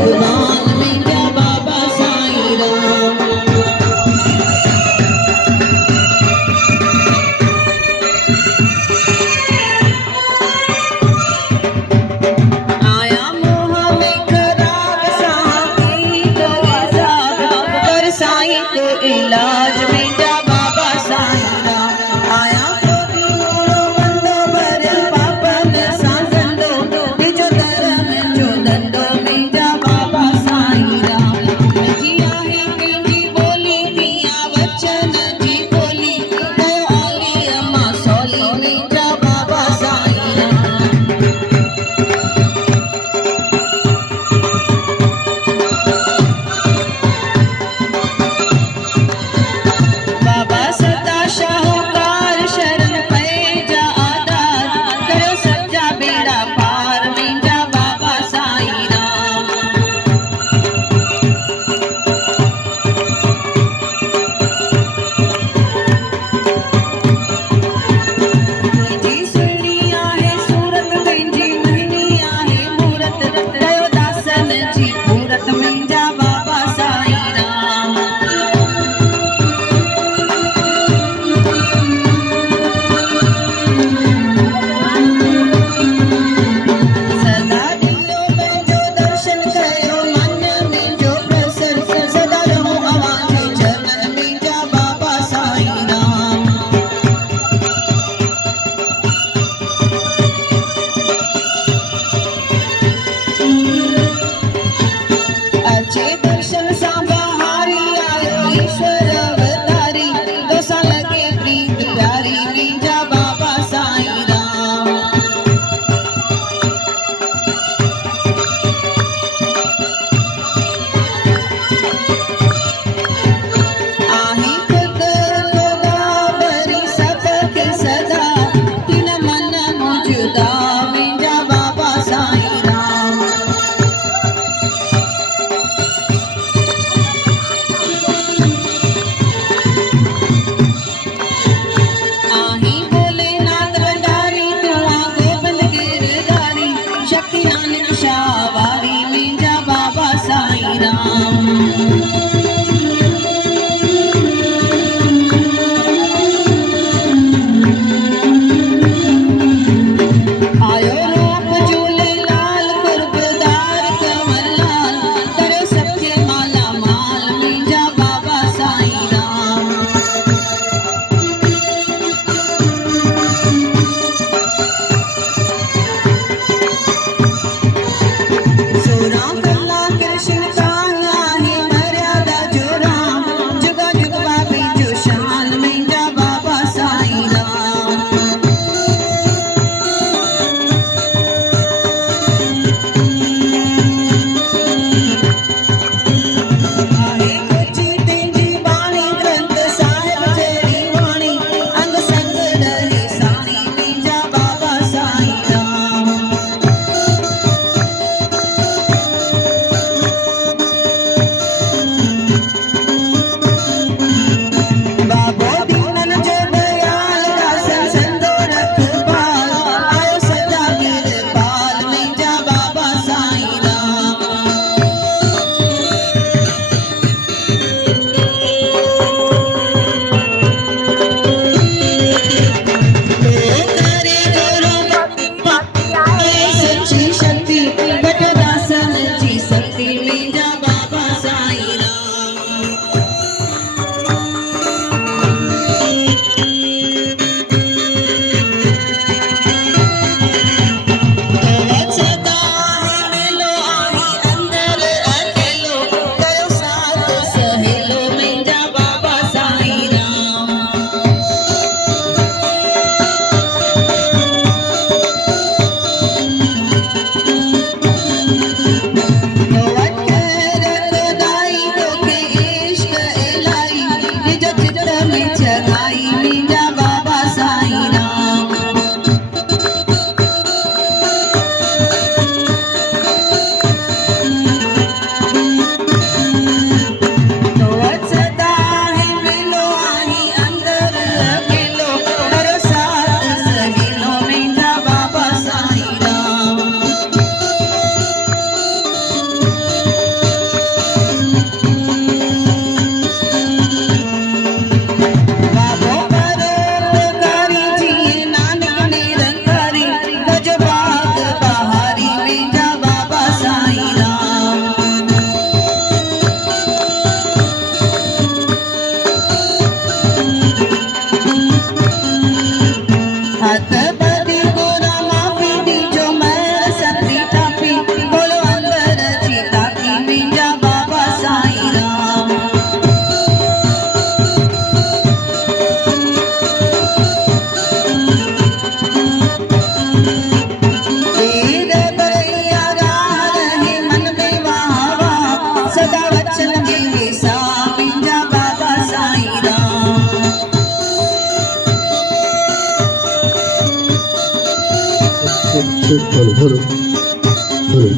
भगवान मुंहिंजा बाबा साईं राम। आया मोह में खराब साईं को आजाद कर साईं को इलाज मुंहिंजा बाबा साईं राम। आया क्रोधी मोड़ो बंदो भरिया पापन सां धंधो, मुंहिंजो धर्म जो धंधो मुंहिंजा बाबा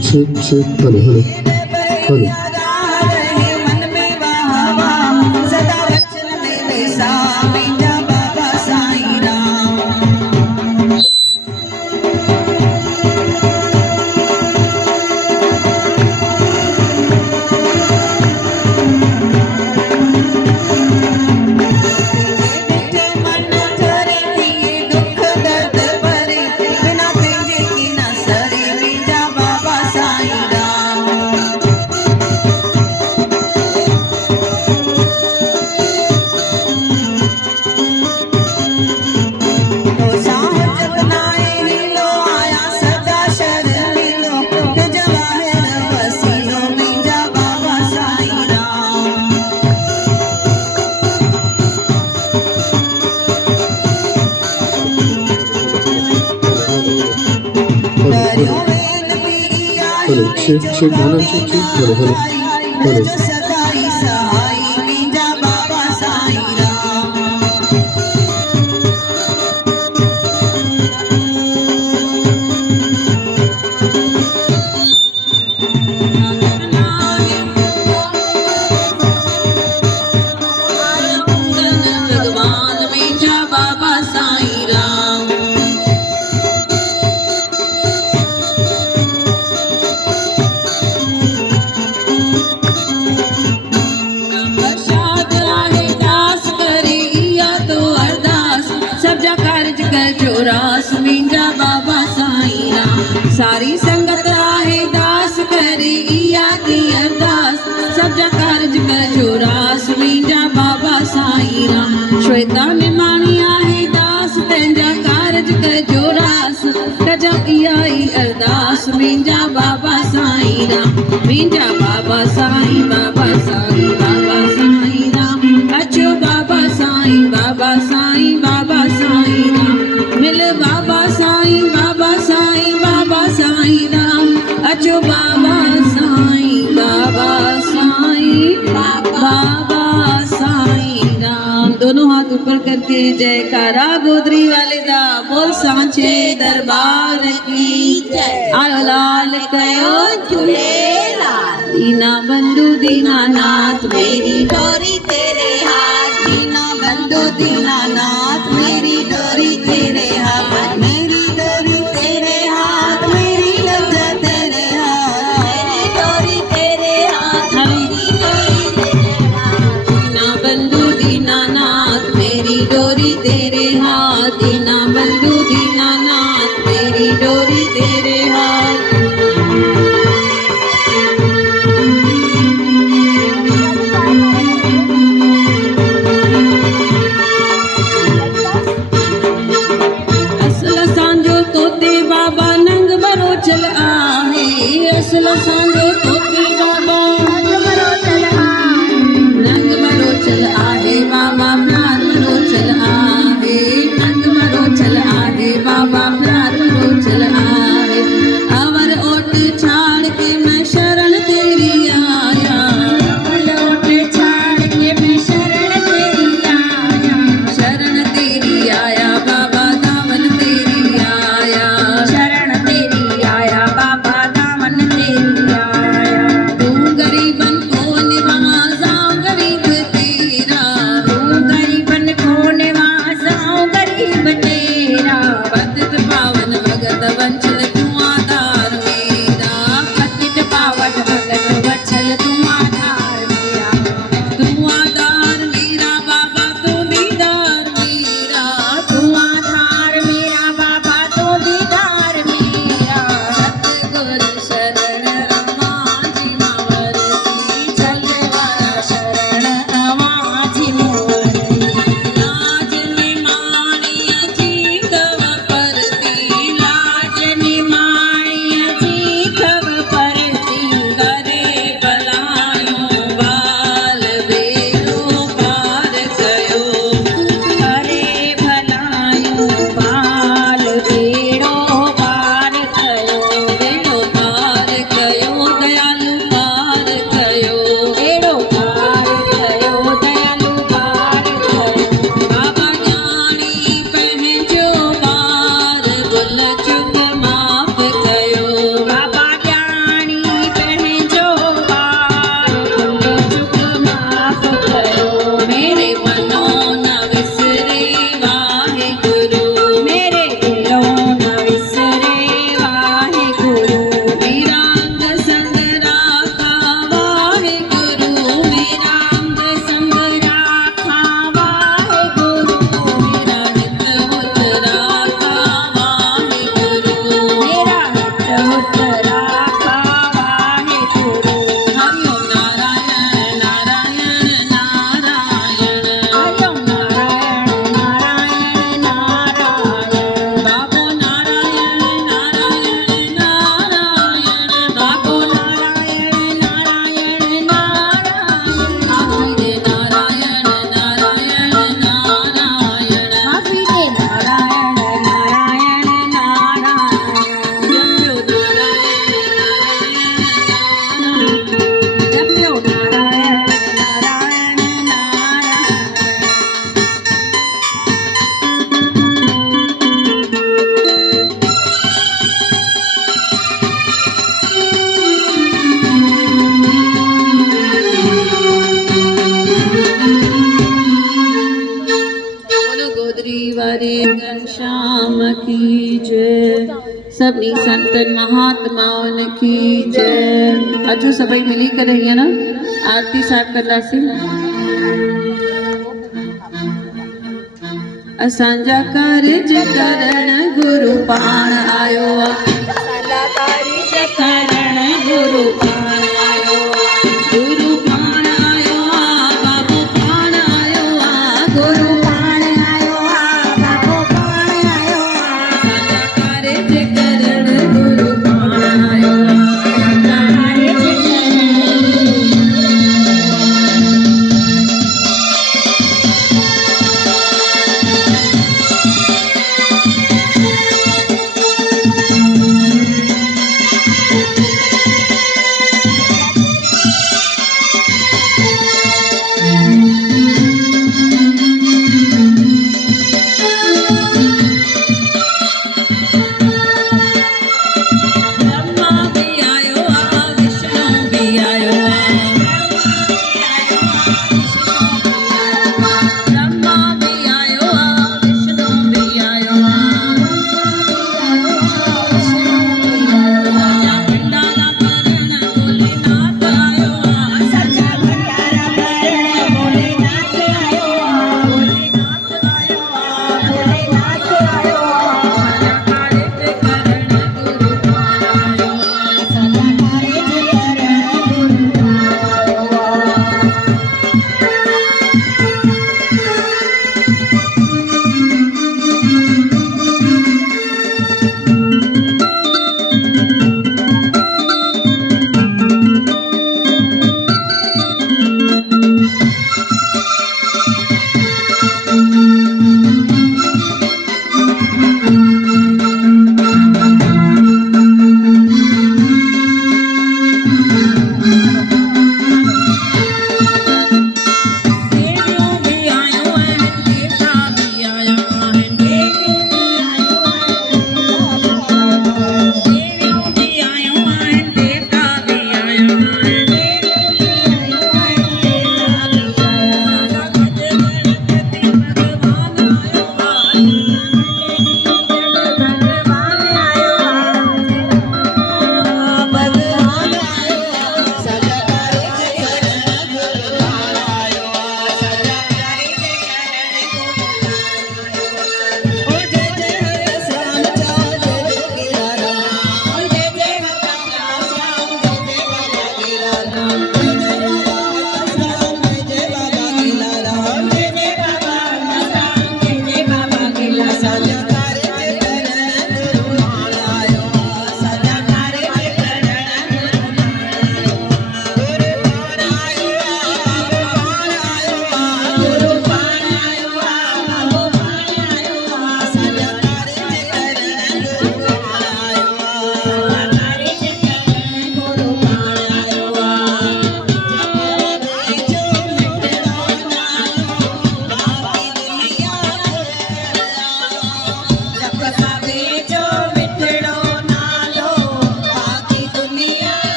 check. Hello. मन में वाहवा सदा वचन मेरे सा मेरा बाबा साईं राम। मन धरे दिए दुख दर्द भरे बिना तुझे की न सरे मेरा बाबा Sai Ram. Hello. Check. Hello. सदाई सहाई मेरा बाबा साईं राम। भगवान मेरा बाबा साईं राम। प्रसाद आहे दास करे या तो अरदास सब जा कारज कर जो रास मेरा बाबा साईं राम। सारी संगत आहे दास करे या की अरदास सब जा कारज कर जो रास मेरा बाबा साईं राम। श्वेता निमाणी आहे दास तंजा कारज कर जो रास कजा आई अरदास मेरा बाबा साईं राम। मेरा बाबा साईं बाबा साईं बाबा साईं राम। अचो बाबा साईं बाबा साईं बाबा साईं राम। मिल बाबा साईं बाबा साईं बाबा साईं राम। अचो बाबा साईं बाबा साईं बाबा साईं राम। दोनों हाथ ऊपर करके जयकारा गोदरी वाले दा बोल सांचे दरबार की जय। आयो लाल कयो झूलेलाल। दीना बंधु दीनानाथ मेरी डोरी तेरे हाथ। दीना बंधु दीनानाथ मेरी डोरी तेरे हाथ। मेरी डोरी तेरे हाथ मेरी लज्जा तेरे हाथ। मेरी डोरी तेरे हाथ मेरी डोरी तेरे हाथ। दीना बंधु दीनानाथ मेरी डोरी तेरे हाथ। दीना बंधु दीनानाथ मेरी डोरी तेरे हाथ। असल सांजो तोते बाबा नंग बरोचल आहे। असल सांजो तोते बाबा नंग बरोचल आहे। बाबा प्यार बरोचल आहे। नंग बरोचल आहे बाबा प्यार बरोचल आहे। अवर ओट छाड़ के मैं शरण तेरी आया। अवर ओट छाड़ के मैं शरण तेरी आया। शरण तेरी आया बाबा दामन तेरी आया। शरण तेरी आया बाबा दामन तेरी आया। सभी संतन महात्माओं की जय। अजो सभई मिली करे हीअं न आरती साहिब कंदासीं। असांजा कारज करण गुरु पाण आयो आहे। असांजा कारज करण गुरु पाण आयो आहे। गुरु पाण आयो आहे, बाबो पाण आयो आहे। गुरु पाण आयो आहे, बाबो पाण आयो आहे। असांजा कारज करण गुरु पाण आयो आहे। असांजा कारज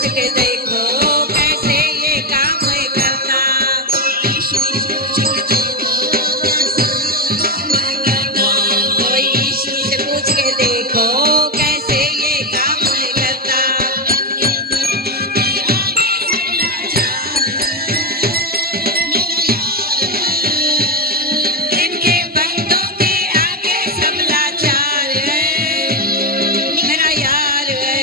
पूछ के देखो कैसे ये काम करता। यीशु से पूछ के देखो कोई यीशु से पूछ के देखो कैसे ये काम करता। इनके भक्तों के आगे सब लाचार है, मेरा यार है।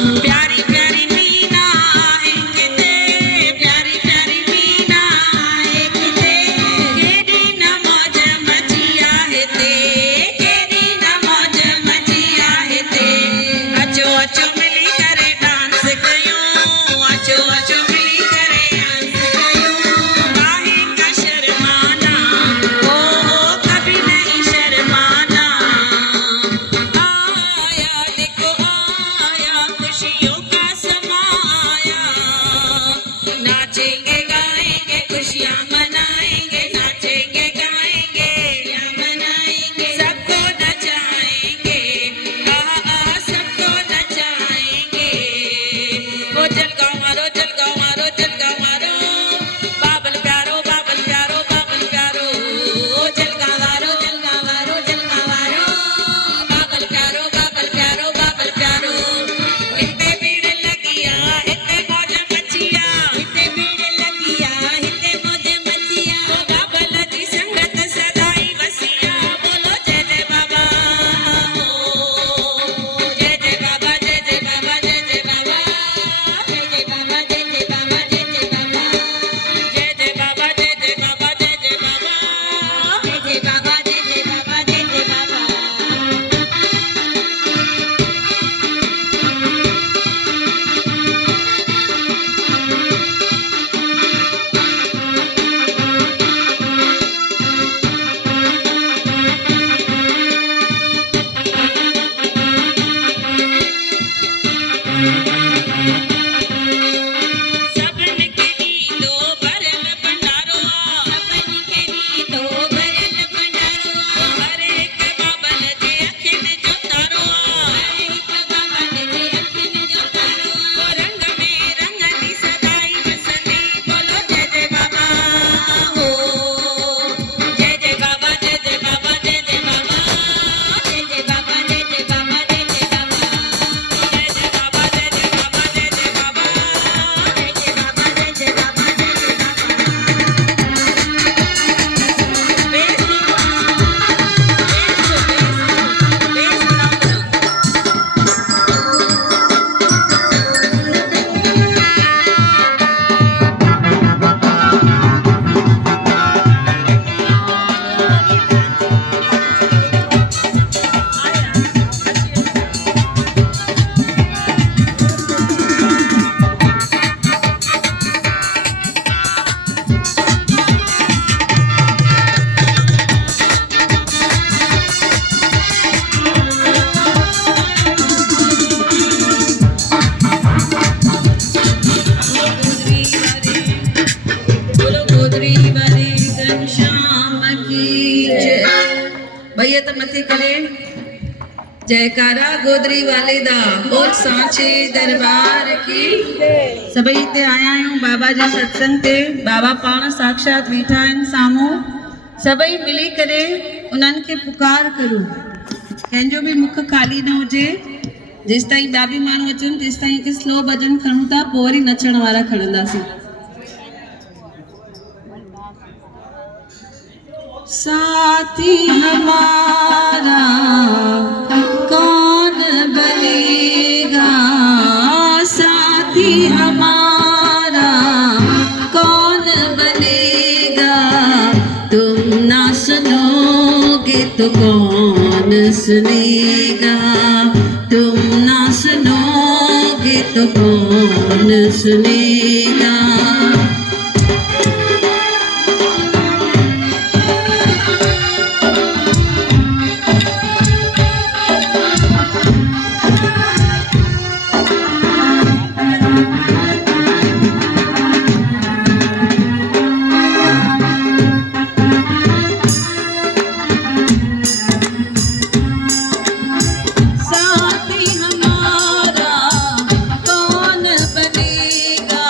प्यारी प्यारी मीना हिकते प्यारी प्यारी मीना हिकते केडी न मौज मचिया हिते केडी न मौज मचिया हिते अचो अचो मिली करे डांस कयूं अचो अचो मिली करे डांस कयूं काहे का शर्माना ओ कभी नहीं शर्माना आया देखो आया खुशियों का समाया नाचेंगे गाएंगे खुशियाँ मनाएंगे नाचेंगे गाएंगे खुशियाँ मनाएंगे सबको नचाएंगे सबको नचाएंगे ओ जलगाँव मारो जलगाँव मारो जलगाँव मारो बाबल प्यारो बाबल प्यारो बाबल प्यारो ओ जलगाँव मारो जलगाँव मारो जलगाँव मारो बाबल प्यारो बाबल प्यारो बाबल प्यारो इतने भीड़ लगिया इतने मौज मचिया इतने भीड़ लगिया इतने मौज मचिया ओ बाबल जी संगत सदाई वसिया बोलो जय जय बाबा ओ जय जय बाबा जय जय बाबा जय जय बाबा जय जय बाबा जय जय बाबा जय जय बाबा जय जय बाबा जय जय बाबा जय जय बाबा जय जय बाबा जय जय बाबा जय जय बाबा सबन के गीतो भरल भंडारो सबन के गीतो भरल भंडारो हर एक बाबन जे अखिन जो तारो हर एक बाबन जे अखिन जो तारो रंग में रंग दी सदाई बसंदी बोलो जय जय बाबा हो जय जय बाबा जय जय बाबा जय जय बाबा जय जय बाबा जय जय बाबा जय जय बाबा जय जय बाबा जय जय बाबा जय जय बाबा जय जय बाबा जय जय बाबा जय जय बाबा बेस बेस बनाओ बोलो गोदरी वाले घनश्याम की जय भैया तो मथे करे जयकारा गोदरी वाले दा बोल सांचे दरबार की सभई हिते आया आहियूं बाबा जे सत्संग ते बाबा पाण साक्षात बीठा आहिनि साम्हूं सभई मिली करे उन्हनि खे पुकार करूं कंहिंजो बि मुख ख़ाली न हुजे जेसि ताईं ॿिया बि माण्हू अचनि तेसि ताईं हिकु स्लो भॼन खणूं था पोइ वरी नचण वारा खणंदासीं साथी हमारा कौन बनेगा साथी हमारा कौन बनेगा तुम ना सुनोगे तो कौन सुनेगा तुम ना सुनोगे तो कौन सुनेगा साथी हमारा कौन बनेगा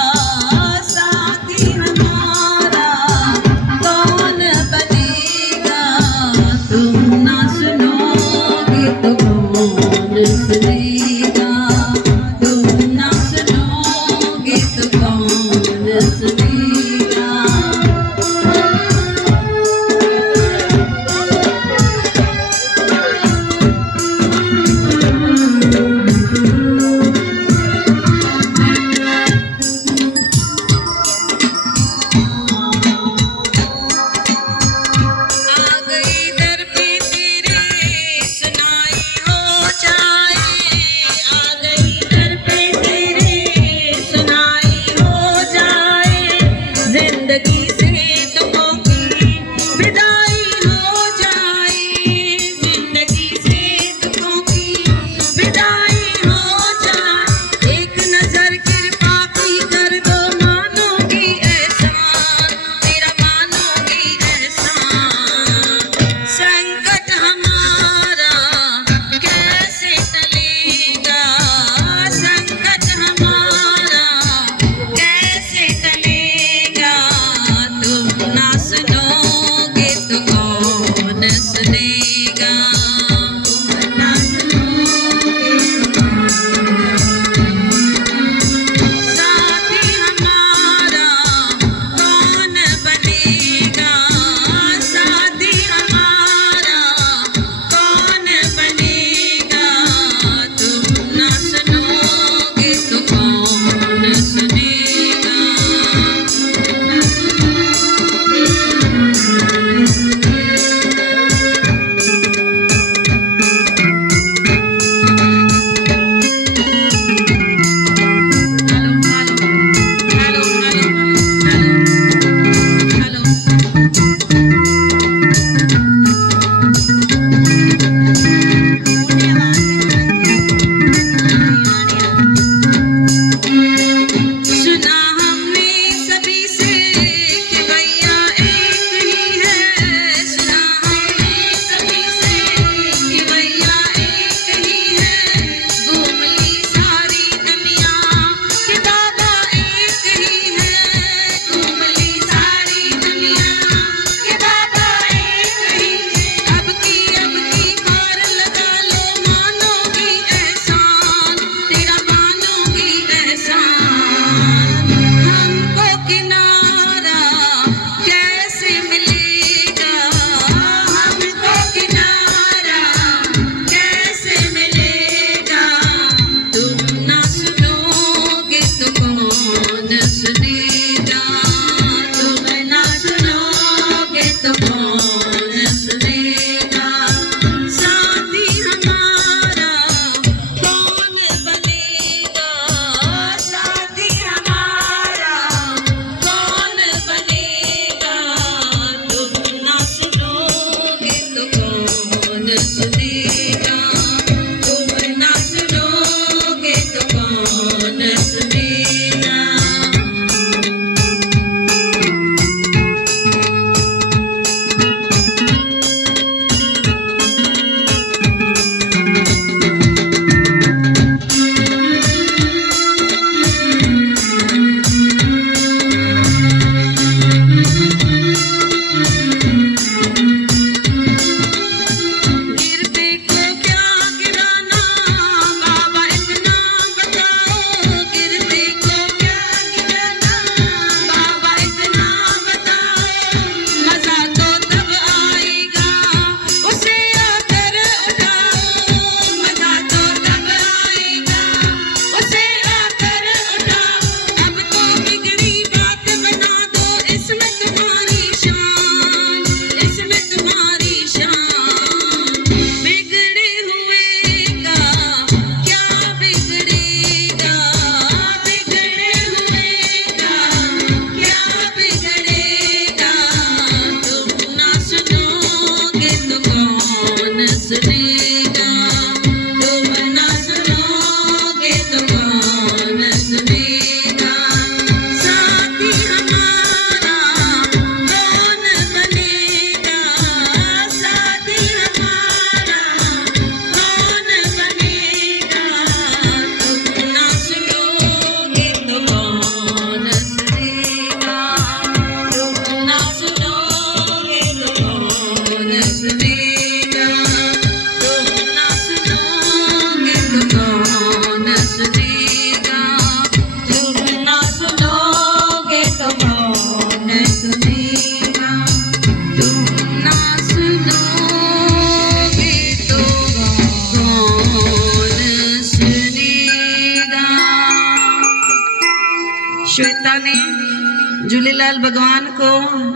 श्वेता ने झूलेलाल भगवान को,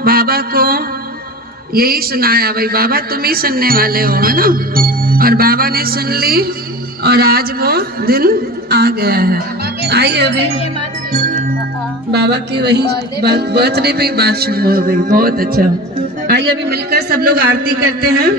बाबा को यही सुनाया, भाई बाबा तुम ही सुनने वाले हो, है ना। और बाबा ने सुन ली और आज वो दिन आ गया है। आइए अभी बाबा की वही बर्थडे पे बात शुरू हो गई, बहुत अच्छा। आइए अभी मिलकर सब लोग आरती करते हैं।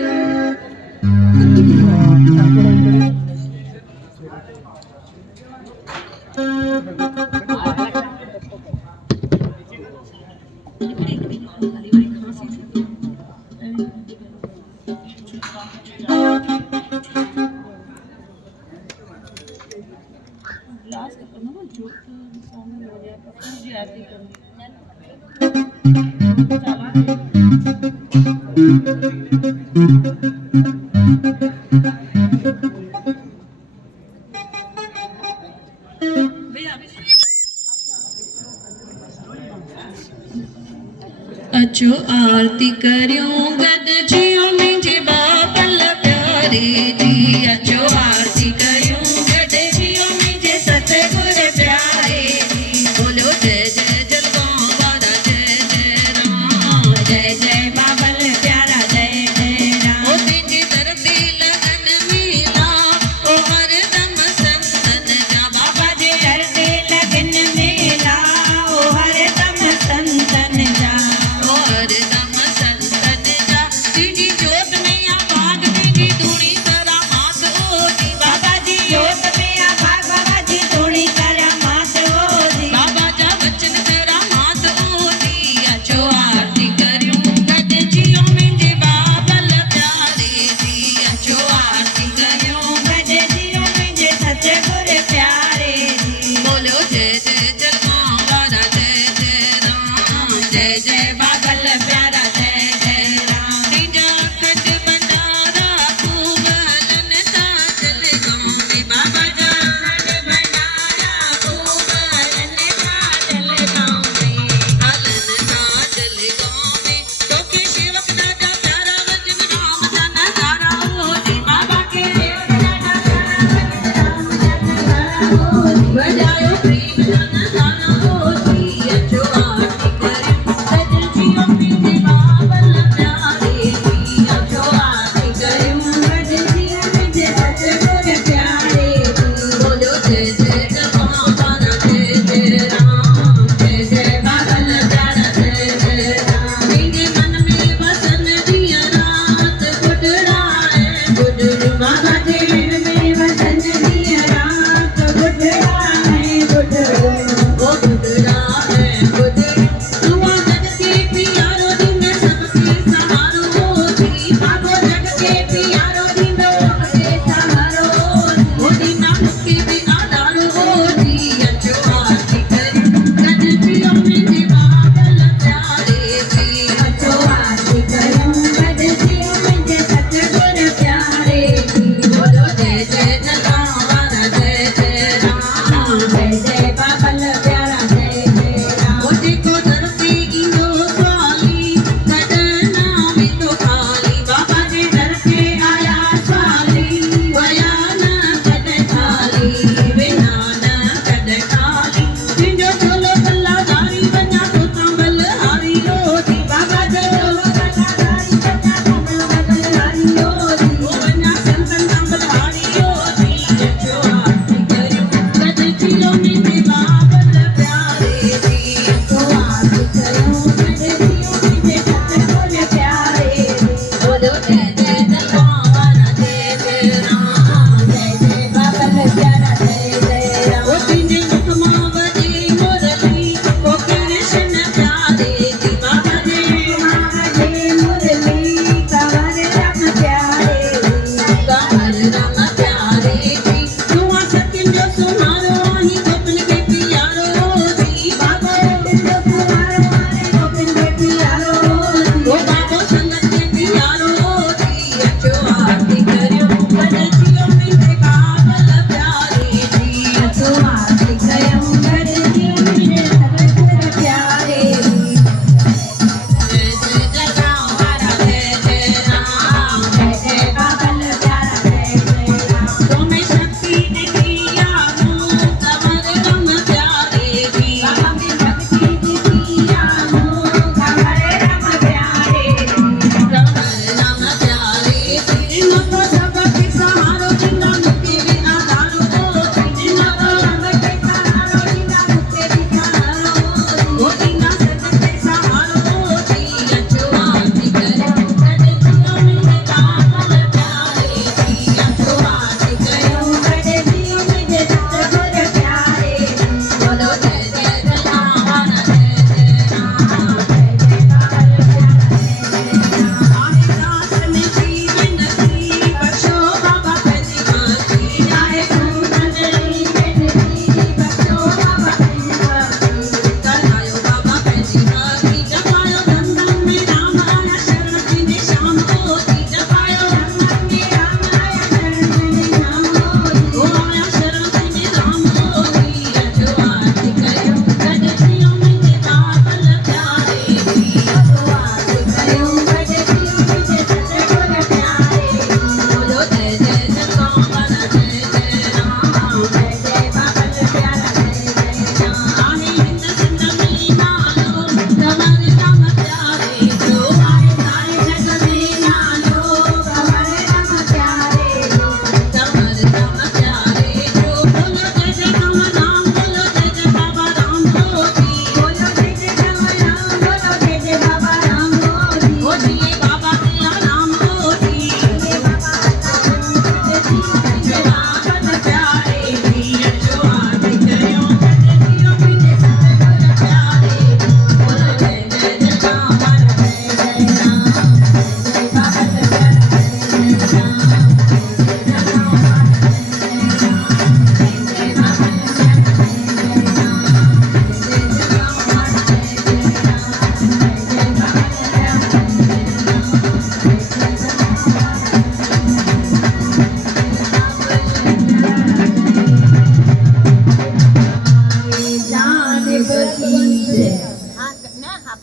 अचो आरती करियो गद जियो मुझे बाबल प्यारे जी। अचो आरती करियो गद जियो मुझे सतगुर प्यारे जी। बोलो जय जय जलगांव वाला जय जय राम, जय जय बाबल प्यारा जय जय राम। ओ तेरी धरती लगन मेला, ओ हरदम संतन जा। बाबा जी धरती लगन मेला, ओ हरदम संतन जा। हरदम संतन जा, तेरी जोत में आ भाग तेरी धूनी करा मात होती। बाबा जी जोत में आ भाग, बाबा जी धूनी करा मात होती। बाबा जा बचन तेरा मात होती। अचो आरती करियो गद जियो मुझे बाबल प्यारे जी। अचो आरती करियो गद जियो मुझे सतगुर प्यारे जी। बोलो जय जय जलगांव वाला जय जय राम, जय जय बाबल प्यारा जय जय राम। तीजा खट भंडारा खूब हलन ता जलगांव में। बाबा जा खट भंडारा खूब हलन ता जलगांव में। हलन ता जलगांव में तो के सेवक दादा प्यारा वचन राम दा नजारा होती। बाबा के सेवक दादा प्यारा वचन राम दा नजारा होती। बजायो प्रेम दा नजारा होती। अचो आरती करियो गद जियो मुझे बाबल प्यारे जी। अचो आरती करियो गद जियो मुझे सतगुर प्यारे जी। बोलो जय जय जलगांव वाला जय जय राम, जय जय बाबल प्यारा जय जय राम। मेरे मन में बसन दिया रात गुडरा है गुडरू। बाबा जी मन में बसन दिया रात गुडरा है गुडरू। वो गुडरा है गुडरू, दुआ जग के प्यारो दिन सबके सहारो होती। बाबो जग के प्यारो दिन सबके सहारो होती। वो दिन मुक्ति भी आधार होती। अचो आरती करियो गद जियो मुझे बाबल प्यारे जी। अचो आरती करियो गद जियो मुझे सतगुर प्यारे जी। बोलो जय जय जलगांव वाला जय जय राम, जय जय बाबल प्यारा जय जय राम। ओ देखो धरती इंदो स्वाली, गगना में तो खाली। बाबा जी धरती आया स्वाली, वया न कद खाली, बिना न कद खाली। जिंजो चोलो बल्लाधारी बना तो तंबल हारी होती। बाबा जी चोलो बल्लाधारी बना तंबल हारी होती। वो बना संतन तंबल हारी होती। अचो आरती करियो गद जियो मुझे बाबल प्यारे जी। अचो आरती करियो गद जियो मुझे सतगुर प्यारे जी। बोलो जय जय जलगांव वाला जय जय राम, जय जय बाबल प्यारा जय जय राम। ओ तीजे मुखमा बजे मुरली, ओ कृष्ण प्यारे जी। बाबा जी बजे मुरली, कंवर राम प्यारे जी। कंवर राम प्यारे जी। सुआ सकिन जो सुनारो आही गोपन के प्यारे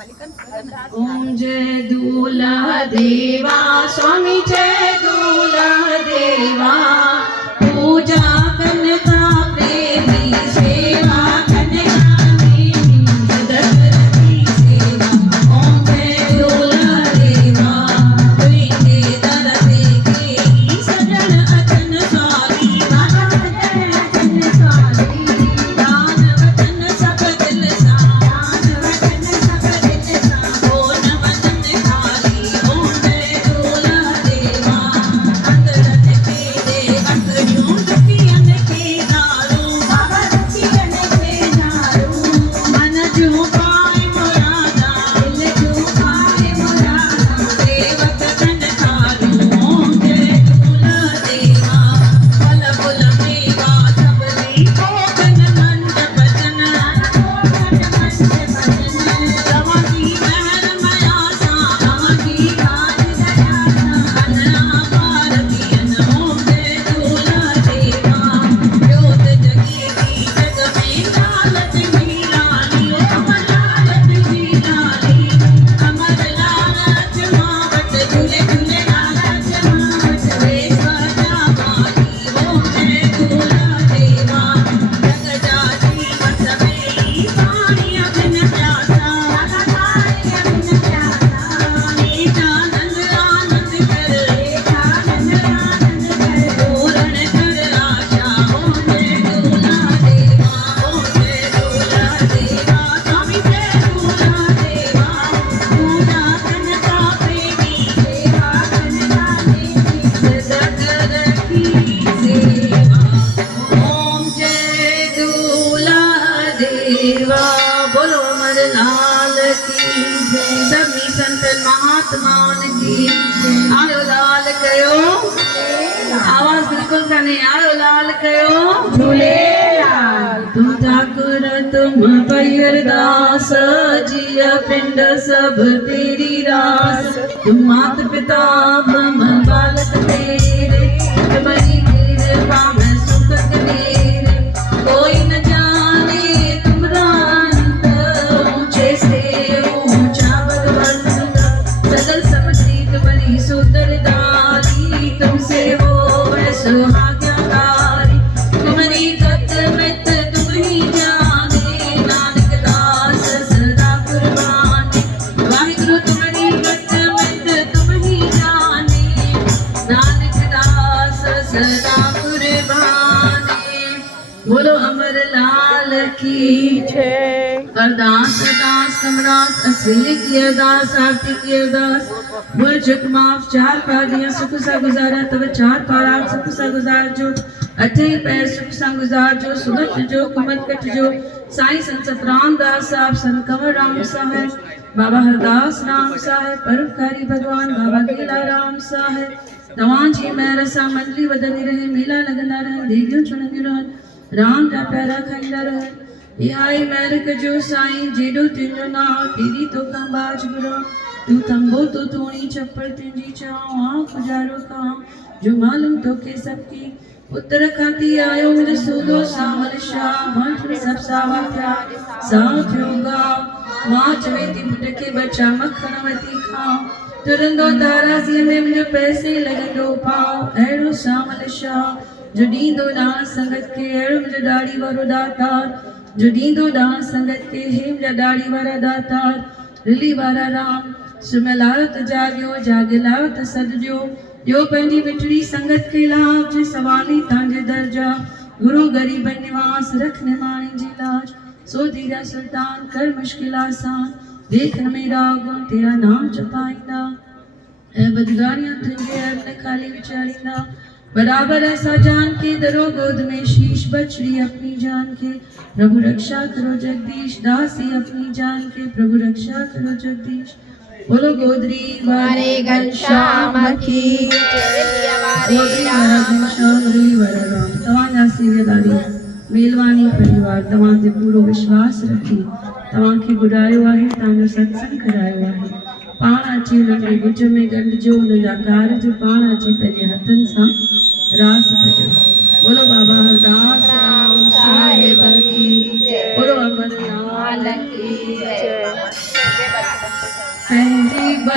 ओम जय दूल्हा देवा स्वामी जय दूल्हा देवा पूजा कनका प्रेमी सेवा कन्या देवी दशरथी सेवा ओम जय दूल्हा देवा तुझे दर देखे सजन अचन सारी बाबा सजन अचन सारी दान वचन सब दिल सा दान वचन सब दिल सा ओन वचन खाली ओम जय दूल्हा देवा अंदरन के दे अखरियों दुखियन के दारू बाबा दुखियन के दारू मन जो पाए मुरादा दिल जो पाए मुरादा सेवक जन तारू ओम जय दूल्हा देवा फल फूल मेवा सबली भोगन मंडप जन भोगन मंडप जन रमणी महर मया सा रमणी राज दया सा अनरा पारतियन ओम जय दूल्हा देवा ज्योत जगेगी जग में लालच मीरानी अमर लालच मीरानी अमर लालच मावत झूले झूले लालच मावत रे सजा माली ओम जय दूल्हा देवा जग जाती बस में पानी अबिन प्यासा पानी अबिन प्यासा एक आनंद आनंद कर एक आनंद आनंद कर पूर्ण कर आशा ओम जय दूल्हा देवा ओम जय दूल्हा देवा स्वामी जय दूल्हा देवा पूजा कनका प्रेमी सेवा कनका देवी दशरथी सेवा ओम जय दूल्हा देवा बोलो अमर लाल की जय सभी संत महात्माओं की आयो लाल कयो आवाज बिल्कुल कने आयो लाल कयो झूलेलाल तुम ठाकुर तुम पैरदास जिया पिंड सब तेरी रास तुम मात पिता ब्रह्म बालक तेरे तुम्हारी कृपा में सुख तेरे कोई न जाने तुमरा अंत ऊंचे से ऊंचा भगवंत सगल समझी तुम्हारी सुंदरदारी तुमसे हो वह सुहाग्यकारी तुम्हारी गत मित तुम ही जाने नानक दास सदा कुर्बानी वाहिगुरु तुम्हारी गत मित तुम ही जाने नानक दास सदा कुर्बानी बोलो अमर लाल की अरदास अरदास कमरास असली की अरदास आरती की अरदास बोल चुक माफ चार पादियां सुख सा गुजारा तब चार पारा सुख सा गुजार जो अठे पैर सुख सा गुजार जो सुगत जो कुमत कट जो साईं संत सतराम दास साहब संत कंवर राम साहब बाबा हरदास राम साहब परोपकारी भगवान बाबा गीला राम साहब तवां जी महर सां मंडली वधंदी रहे मेला लॻंदा रहनि देगियूं चुणंदियूं रहनि राम जा प्यारा खाईंदा रहनि इहाई महर कजो साईं जेॾो तुंहिंजो नाम तेरी तोखां बाज घुरा तू थंबो तो थोड़ी छप्पर तुंहिंजी छांव आंख उजारो खां जो मालूम तोखे सबकी पुत्र खाती आयो मुझे सूदो सावल शाह वंश सब सावा थिया साव थियो गाव मां चवे थी पुट खे बचा मखण वती खाओ तुरंदो तारासीअ में मुंहिंजो पैसे लॻंदो पाओ अहिड़ो सावल शाह जो ॾींदो ॾाण संगत खे अहिड़ो मुंहिंजो ॾाढ़ी वारो दातार जो ॾींदो ॾाण संगत खे हे मुंहिंजा ॾाढ़ी वारा दातार रिली वारा राम सुम्हियलायो त जाॻियो जाॻियलायो त सॾियो ॾियो पंहिंजी मिठड़ी संगत खे लाभ जे सवाली तव्हांजे दर्जा गुरु ग़रीबन निवास रख निमाणी जी लाज सो धीरा सुल्तान कर मुश्किल आसान देखन मेरा गुण तेरा नाम जपाईंदा ऐं बदगारियां तुंहिंजे ऐब ने खाली विचारींदा बराबर ऐसा जान के दरो गोद में शीश बछड़ी अपनी जान के प्रभु रक्षा करो जगदीश दासी अपनी जान के प्रभु रक्षा करो जगदीश बोलो गोदरी वारे घनश्याम की गोदरी वारा घनश्याम मुरली वारा राम तव्हांजा सेवेदारी मेलवानी परिवार तव्हां ते पूरो विश्वास रखी तव्हांखे घुरायो आहे तव्हांजो सत्संग करायो आहे पाण अची हुनजे गुज में गंढिजो हुनजा कारज पाण अची पंहिंजे हथनि सां रास कजो बोलो बाबा हरदास राम साहिब की बोलो अमर लाल की जय। પહેલી